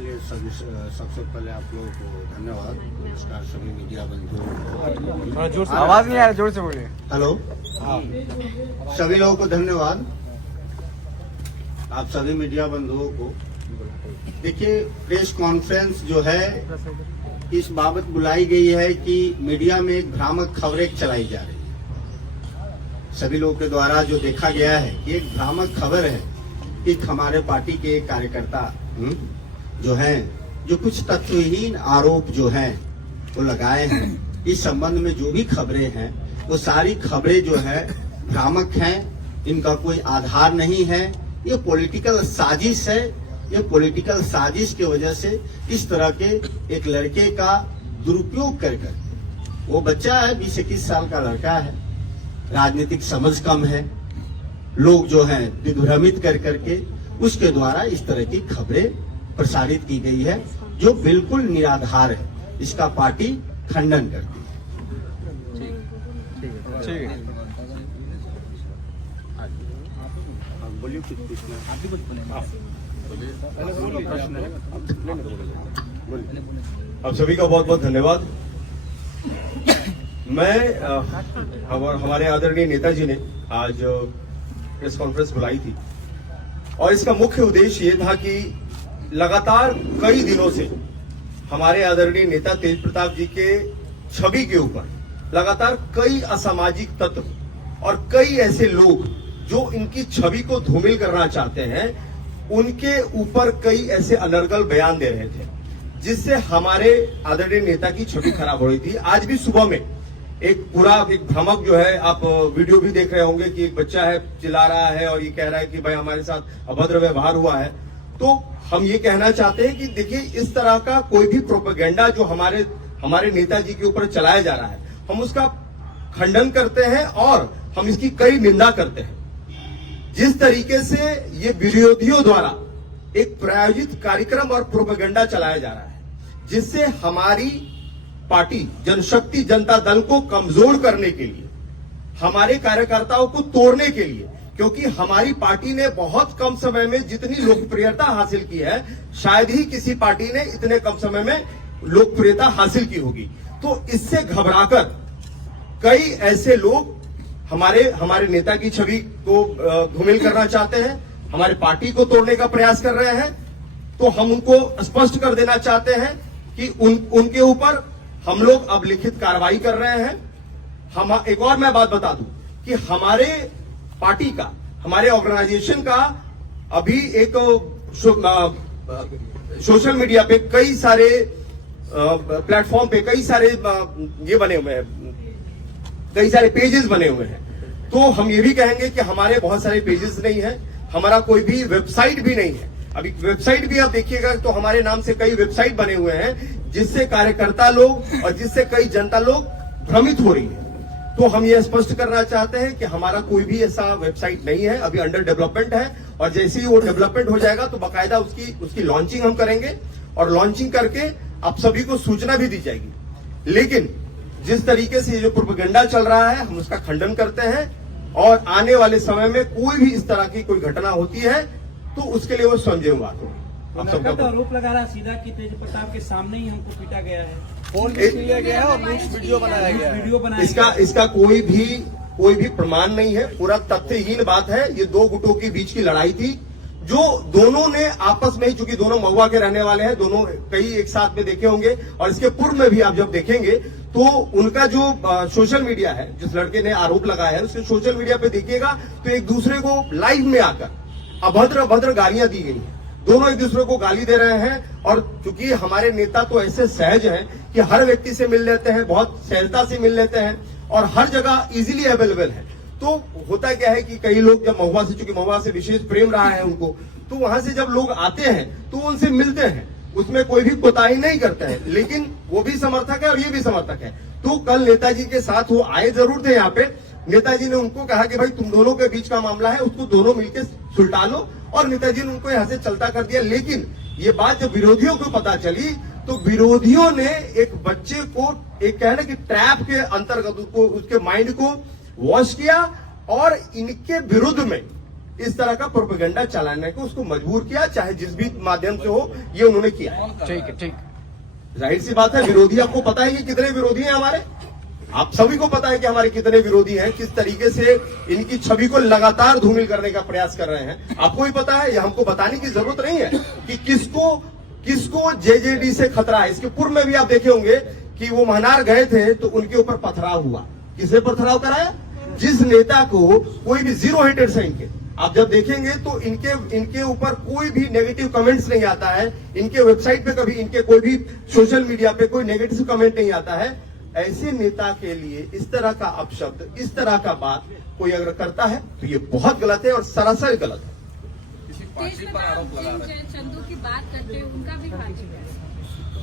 चलिए सबसे पहले आप लोगों को धन्यवाद। नमस्कार सभी मीडिया बंधुओं को। आवाज नहीं आ रहा, जोर से बोलिए। हेलो, सभी लोगों को धन्यवाद। आप सभी मीडिया बंधुओं को देखिए, प्रेस कॉन्फ्रेंस जो है इस बाबत बुलाई गई है कि मीडिया में एक भ्रामक खबरें चलाई जा रही है। सभी लोगों के द्वारा जो देखा गया है कि एक भ्रामक खबर है कि हमारे पार्टी के एक कार्यकर्ता जो हैं, जो कुछ तथ्यहीन आरोप जो हैं वो लगाए हैं। इस संबंध में जो भी खबरें हैं वो सारी खबरें जो है भ्रामक हैं, इनका कोई आधार नहीं है। ये पॉलिटिकल साजिश है। ये पॉलिटिकल साजिश की वजह से इस तरह के एक लड़के का दुरुपयोग कर वो बच्चा है, 20-21 साल का लड़का है, राजनीतिक समझ कम है, लोग जो हैं विभ्रमित कर करके उसके द्वारा इस तरह की खबरें प्रसारित की गई है जो बिल्कुल निराधार है। इसका पार्टी खंडन करती है। ठीक है। बोलिए, कुछ पूछना आप भी कुछ आप सभी का बहुत बहुत धन्यवाद। मैं हमारे आदरणीय नेताजी ने आज प्रेस कॉन्फ्रेंस बुलाई थी और इसका मुख्य उद्देश्य ये था कि लगातार कई दिनों से हमारे आदरणीय नेता तेज प्रताप जी के छवि के ऊपर लगातार कई असामाजिक तत्व और कई ऐसे लोग जो इनकी छवि को धूमिल करना चाहते हैं, उनके ऊपर कई ऐसे अनर्गल बयान दे रहे थे जिससे हमारे आदरणीय नेता की छवि खराब हो रही थी। आज भी सुबह में एक भ्रामक जो है, आप वीडियो भी देख रहे होंगे कि एक बच्चा है चिल्ला रहा है और ये कह रहा है कि भाई हमारे साथ अभद्र व्यवहार हुआ है। तो हम ये कहना चाहते हैं कि देखिए, इस तरह का कोई भी प्रोपेगेंडा जो हमारे नेताजी के ऊपर चलाया जा रहा है, हम उसका खंडन करते हैं और हम इसकी कड़ी निंदा करते हैं। जिस तरीके से ये विरोधियों द्वारा एक प्रायोजित कार्यक्रम और प्रोपेगेंडा चलाया जा रहा है, जिससे हमारी पार्टी जनशक्ति जनता दल को कमजोर करने के लिए, हमारे कार्यकर्ताओं को तोड़ने के लिए, क्योंकि हमारी पार्टी ने बहुत कम समय में जितनी लोकप्रियता हासिल की है, शायद ही किसी पार्टी ने इतने कम समय में लोकप्रियता हासिल की होगी। तो इससे घबराकर कई ऐसे लोग हमारे नेता की छवि को धूमिल करना चाहते हैं, हमारे पार्टी को तोड़ने का प्रयास कर रहे हैं। तो हम उनको स्पष्ट कर देना चाहते हैं कि उनके ऊपर हम लोग अब लिखित कार्रवाई कर रहे हैं। एक और मैं बात बता दूं कि हमारे पार्टी का, हमारे ऑर्गेनाइजेशन का अभी एक सोशल मीडिया पे कई सारे प्लेटफॉर्म पे कई सारे ये बने हुए हैं, कई सारे पेजेस बने हुए हैं। तो हम ये भी कहेंगे कि हमारे बहुत सारे पेजेस नहीं है, हमारा कोई भी वेबसाइट भी नहीं है। अभी वेबसाइट भी आप देखिएगा तो हमारे नाम से कई वेबसाइट बने हुए हैं, जिससे कार्यकर्ता लोग और जिससे कई जनता लोग भ्रमित हो रही है। तो हम ये स्पष्ट करना चाहते हैं कि हमारा कोई भी ऐसा वेबसाइट नहीं है, अभी अंडर डेवलपमेंट है और जैसे ही वो डेवलपमेंट हो जाएगा तो बाकायदा उसकी लॉन्चिंग हम करेंगे और लॉन्चिंग करके आप सभी को सूचना भी दी जाएगी। लेकिन जिस तरीके से ये जो प्रोपेगेंडा चल रहा है, हम उसका खंडन करते हैं और आने वाले समय में कोई भी इस तरह की कोई घटना होती है तो उसके लिए वो संजय बात हो। आप सबका आरोप लगा रहा सीधा कि तेज प्रताप के सामने ही हमको पीटा गया है, फोन भी लिया गया है और वीडियो बनाया गया है। इसका कोई भी प्रमाण नहीं है, पूरा तथ्यहीन बात है। ये दो गुटों के बीच की लड़ाई थी जो दोनों ने आपस में ही, चूंकि दोनों महुआ के रहने वाले हैं, दोनों कई एक साथ में देखे होंगे और इसके पूर्व में भी आप जब देखेंगे तो उनका जो सोशल मीडिया है, जिस लड़के ने आरोप लगाया है उसके सोशल मीडिया पे देखिएगा तो एक दूसरे को लाइव में आकर अभद्र गालियां दी गई हैं। दोनों एक दूसरे को गाली दे रहे हैं और चूंकि हमारे नेता तो ऐसे सहज हैं कि हर व्यक्ति से मिल लेते हैं, बहुत सहजता से मिल लेते हैं और हर जगह इजीली अवेलेबल है। तो होता क्या है कि कई लोग जब महुआ से, चूंकि महुआ से विशेष प्रेम रहा है उनको, तो वहां से जब लोग आते हैं तो उनसे मिलते हैं, उसमें कोई भी कोताही नहीं करता है। लेकिन वो भी समर्थक है और ये भी समर्थक है। तो कल नेताजी के साथ वो आए जरूर थे यहाँ पे, नेताजी ने उनको कहा कि भाई तुम दोनों के बीच का मामला है, उसको दोनों मिलकर सुलटा लो, और नेताजी ने उनको यहाँ से चलता कर दिया। लेकिन ये बात जब विरोधियों को पता चली तो विरोधियों ने एक बच्चे को एक कहना कि ट्रैप के अंतर्गत उसके माइंड को वॉश किया और इनके विरुद्ध में इस तरह का प्रोपेगेंडा चलाने को उसको मजबूर किया, चाहे जिस भी माध्यम से हो, ये उन्होंने किया। ठीक है, ठीक। जाहिर सी बात है, विरोधी आपको पता है कि कितने विरोधी हैं हमारे, आप सभी को पता है कि हमारे कितने विरोधी हैं, किस तरीके से इनकी छवि को लगातार धूमिल करने का प्रयास कर रहे हैं। आपको ही पता है, ये हमको बताने की जरूरत नहीं है कि किसको जेजेडी से खतरा है। इसके पूर्व में भी आप देखे होंगे कि वो महनार गए थे तो उनके ऊपर पथराव हुआ। किसने पथराव कराया? जिस नेता को कोई भी जीरो हेटेड है इनके, आप जब देखेंगे तो इनके ऊपर कोई भी नेगेटिव कमेंट्स नहीं आता है, इनके वेबसाइट पे कभी, इनके कोई भी सोशल मीडिया पे कोई नेगेटिव कमेंट नहीं आता है। ऐसे नेता के लिए इस तरह का अपशब्द, इस तरह का बात कोई अगर करता है तो ये बहुत गलत है और सरासर गलत है। चंदू की बात करते हैं, उनका भी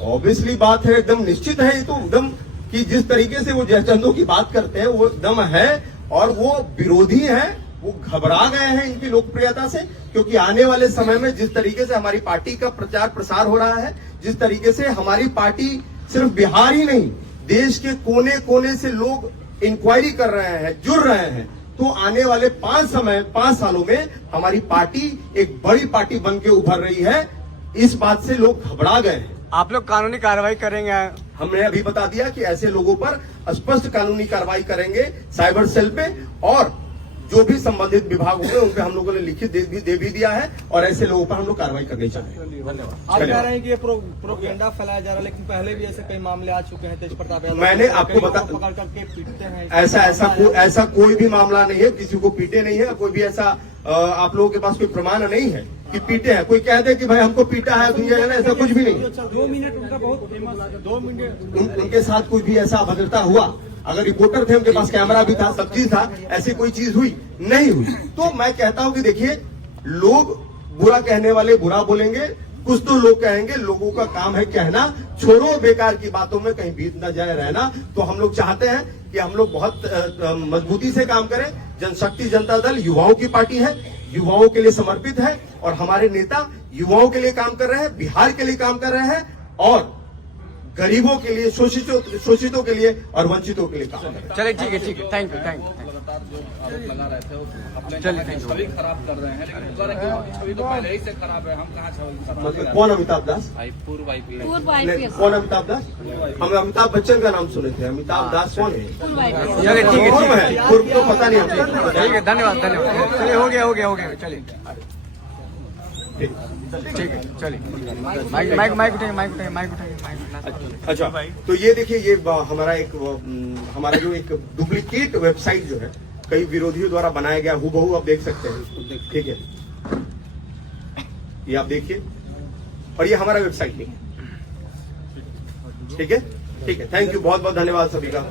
ऑब्वियसली बात है, एकदम निश्चित है, ये तो एकदम कि जिस तरीके से वो जयचंदो की बात करते हैं वो एकदम है, और वो विरोधी हैं, वो घबरा गए हैं इनकी लोकप्रियता से, क्योंकि आने वाले समय में जिस तरीके से हमारी पार्टी का प्रचार प्रसार हो रहा है, जिस तरीके से हमारी पार्टी सिर्फ बिहार ही नहीं, देश के कोने कोने से लोग इंक्वायरी कर रहे हैं, जुड़ रहे हैं, तो आने वाले 5 सालों में हमारी पार्टी एक बड़ी पार्टी बन के उभर रही है। इस बात से लोग घबरा गए हैं। आप लोग कानूनी कार्रवाई करेंगे? हमने अभी बता दिया कि ऐसे लोगों पर स्पष्ट कानूनी कार्रवाई करेंगे साइबर सेल पे, और जो भी संबंधित विभाग होंगे उन पे हम लोगों ने लिखित दे भी दिया है, और ऐसे लोगों पर हम लोग कार्रवाई करनी चाहेंगे। आप कह रहे हैं कि ये प्रोपेगेंडा फैलाया जा रहा है, लेकिन पहले भी ऐसे कई मामले आ चुके हैं। तेज प्रताप यादव मैंने आपको पकड़ करके पीटते हैं। ऐसा कोई भी मामला नहीं है, किसी को पीटे नहीं है, कोई भी ऐसा आप लोगों के पास कोई प्रमाण नहीं है कि पीटे हैं। कोई कह दे कि भाई हमको पीटा है दुनिया में, ऐसा कुछ भी नहीं। 2 मिनट उनका बहुत फेमस है, 2 मिनट उनके साथ कुछ भी ऐसा अभद्रता हुआ, अगर रिपोर्टर थे, उनके पास कैमरा भी था, सब चीज था, ऐसी कोई चीज हुई नहीं हुई। तो मैं कहता हूं कि देखिए, लोग बुरा कहने वाले बुरा बोलेंगे, कुछ तो लोग कहेंगे, लोगों का काम है कहना, छोड़ो बेकार की बातों में कहीं बीत न जाए रहना। तो हम लोग चाहते हैं कि हम लोग बहुत मजबूती से काम करें। जनशक्ति जनता दल युवाओं की पार्टी है, युवाओं के लिए समर्पित है, और हमारे नेता युवाओं के लिए काम कर रहे हैं, बिहार के लिए काम कर रहे हैं, और गरीबों के लिए, शोषितों के लिए और वंचितों के लिए काम कर रहे हैं। चलिए, ठीक है, ठीक है, थैंक यू। लगातार जो आरोप लगा रहे थे वो अपने चलिए, छवि खराब कर रहे हैं, लेकिन कह रहे हैं कि छवि तो पहले ही से खराब है, हम कहाँ छवि खराब कर रहे हैं? कौन अमिताभ दास? पूर्व नहीं, कौन अमिताभ दास? हम अमिताभ बच्चन का नाम सुने थे, अमिताभ दास कौन है? चलिए, ठीक है, पूर्व है, पूर्व तो पता नहीं हमको। ठीक है, धन्यवाद। चलिए, हो गया, चलिए, ठीक है, चलिए। माइक उठाइए। अच्छा, तो ये देखिए, ये हमारा जो एक डुप्लीकेट वेबसाइट जो है, कई विरोधियों द्वारा बनाया गया, हूबहू आप देख सकते हैं इसको, ठीक है, ये आप देखिए, और ये हमारा वेबसाइट नहीं है, ठीक है, थैंक यू, बहुत बहुत धन्यवाद सभी का।